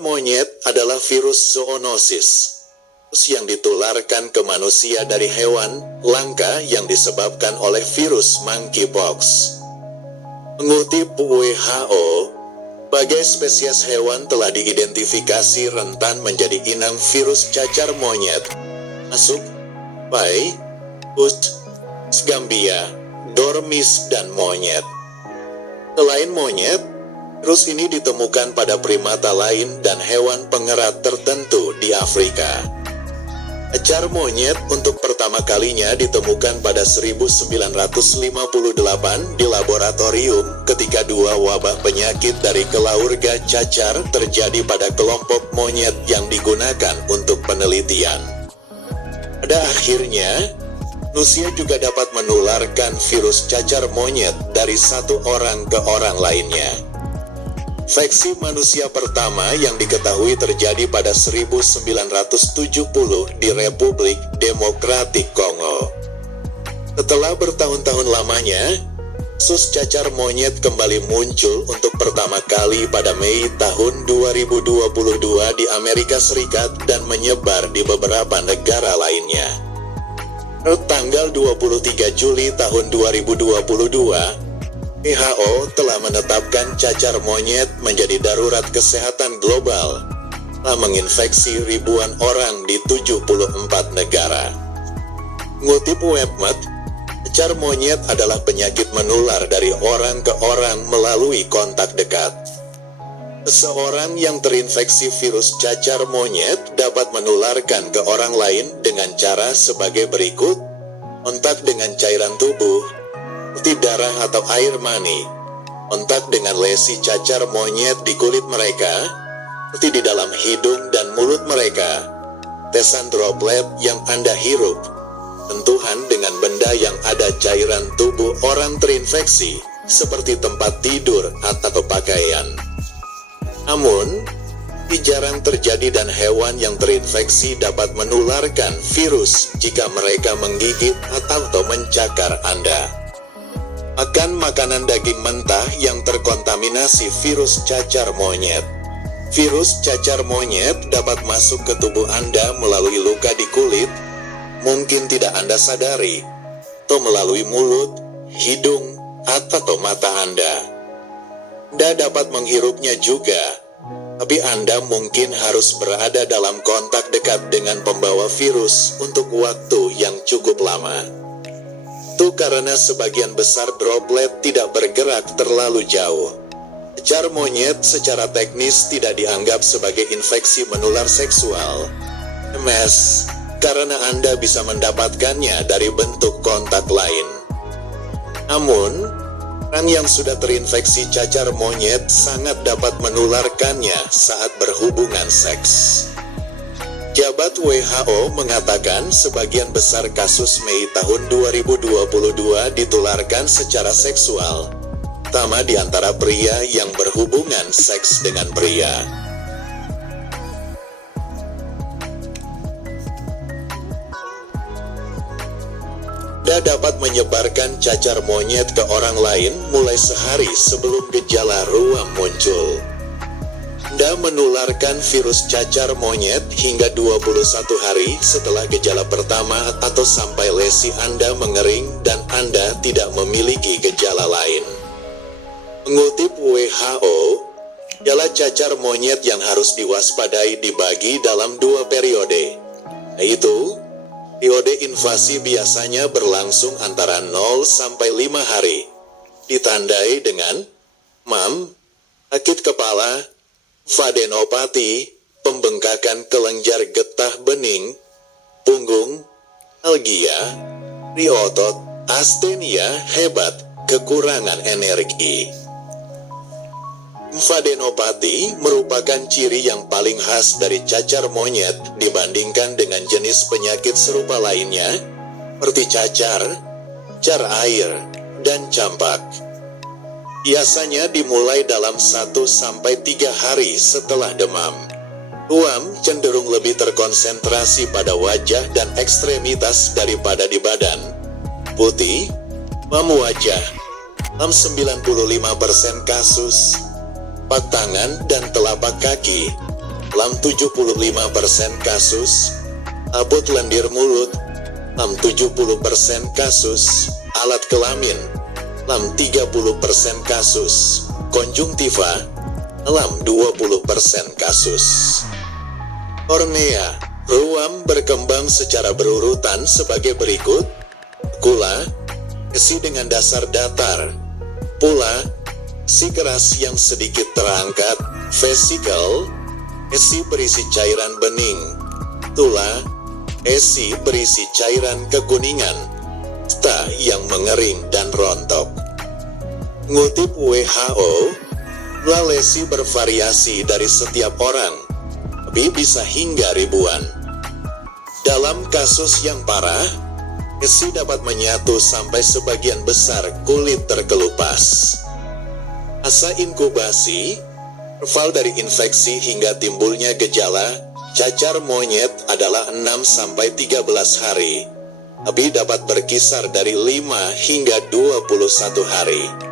monyet adalah virus zoonosis yang ditularkan ke manusia dari hewan langka yang disebabkan oleh virus monkeypox. Mengutip WHO, berbagai spesies hewan telah diidentifikasi rentan menjadi inang virus cacar monyet, masuk pai, gambia, dormis, dan monyet. Selain monyet, virus ini ditemukan pada primata lain dan hewan pengerat tertentu di Afrika. Cacar monyet untuk pertama kalinya ditemukan pada 1958 di laboratorium ketika dua wabah penyakit dari keluarga cacar terjadi pada kelompok monyet yang digunakan untuk penelitian. Pada akhirnya, manusia juga dapat menularkan virus cacar monyet dari satu orang ke orang lainnya. Infeksi manusia pertama yang diketahui terjadi pada 1970 di Republik Demokratik Kongo. Setelah bertahun-tahun lamanya, kasus cacar monyet kembali muncul untuk pertama kali pada Mei tahun 2022 di Amerika Serikat dan menyebar di beberapa negara lainnya. Tanggal 23 Juli tahun 2022, WHO telah menetapkan cacar monyet menjadi darurat kesehatan global telah menginfeksi ribuan orang di 74 negara. Ngutip Webmed, cacar monyet adalah penyakit menular dari orang ke orang melalui kontak dekat. Seseorang yang terinfeksi virus cacar monyet dapat menularkan ke orang lain dengan cara sebagai berikut: kontak dengan cairan tubuh, seperti darah atau air mani, kontak dengan lesi cacar monyet di kulit mereka, seperti di dalam hidung dan mulut mereka, tetesan droplet yang Anda hirup, sentuhan dengan benda yang ada cairan tubuh orang terinfeksi, seperti tempat tidur atau pakaian. Namun, ini jarang terjadi dan hewan yang terinfeksi dapat menularkan virus jika mereka menggigit atau mencakar Anda. Makan makanan daging mentah yang terkontaminasi virus cacar monyet. Virus cacar monyet dapat masuk ke tubuh Anda melalui luka di kulit, mungkin tidak Anda sadari, atau melalui mulut, hidung, atau mata Anda. Anda dapat menghirupnya juga, tapi Anda mungkin harus berada dalam kontak dekat dengan pembawa virus untuk waktu yang cukup lama. Itu karena sebagian besar droplet tidak bergerak terlalu jauh. Cacar monyet secara teknis tidak dianggap sebagai infeksi menular seksual (MS) karena Anda bisa mendapatkannya dari bentuk kontak lain. Namun, orang yang sudah terinfeksi cacar monyet sangat dapat menularkannya saat berhubungan seks. Jabat WHO mengatakan sebagian besar kasus Mei tahun 2022 ditularkan secara seksual, terutama di antara pria yang berhubungan seks dengan pria. Anda dapat menyebarkan cacar monyet ke orang lain mulai sehari sebelum gejala ruam muncul. Anda menularkan virus cacar monyet hingga 21 hari setelah gejala pertama atau sampai lesi Anda mengering dan Anda tidak memiliki gejala lain. Mengutip WHO, gejala cacar monyet yang harus diwaspadai dibagi dalam dua periode, yaitu periode invasi biasanya berlangsung antara 0 sampai 5 hari, ditandai dengan demam, sakit kepala, fadenopati, pembengkakan kelenjar getah bening, punggung, algia, riotot, astenia hebat, kekurangan energi. Fadenopati merupakan ciri yang paling khas dari cacar monyet dibandingkan dengan jenis penyakit serupa lainnya, seperti cacar air, dan campak. Biasanya dimulai dalam 1-3 hari setelah demam. Ruam cenderung lebih terkonsentrasi pada wajah dan ekstremitas daripada di badan. Putih, demam wajah, dalam 95% kasus, telapak tangan dan telapak kaki, dalam 75% kasus, abut lendir mulut, dalam 70% kasus, alat kelamin, dalam 30% kasus, konjungtiva, dalam 20% kasus. Kornea, ruam berkembang secara berurutan sebagai berikut: kula, esi dengan dasar datar; pula, esi keras yang sedikit terangkat; vesikel, esi berisi cairan bening; tula, esi berisi cairan kekuningan; sta yang mengering dan rontok. Ngutip WHO, lesi bervariasi dari setiap orang, tapi bisa hingga ribuan. Dalam kasus yang parah, esi dapat menyatu sampai sebagian besar kulit terkelupas. Masa inkubasi, interval dari infeksi hingga timbulnya gejala cacar monyet adalah 6-13 hari, tapi dapat berkisar dari 5 hingga 21 hari.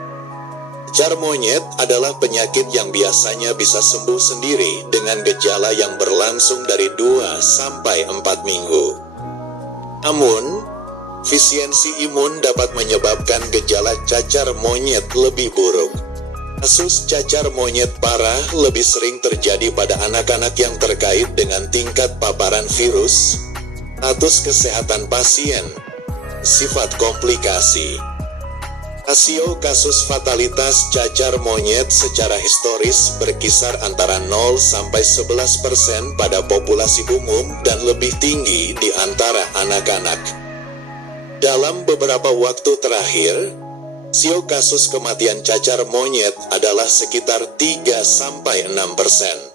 Cacar monyet adalah penyakit yang biasanya bisa sembuh sendiri dengan gejala yang berlangsung dari 2-4 minggu. Namun, defisiensi imun dapat menyebabkan gejala cacar monyet lebih buruk. Kasus cacar monyet parah lebih sering terjadi pada anak-anak yang terkait dengan tingkat paparan virus, status kesehatan pasien, sifat komplikasi. Rasio kasus fatalitas cacar monyet secara historis berkisar antara 0-11% pada populasi umum dan lebih tinggi di antara anak-anak. Dalam beberapa waktu terakhir, rasio kasus kematian cacar monyet adalah sekitar 3-6%.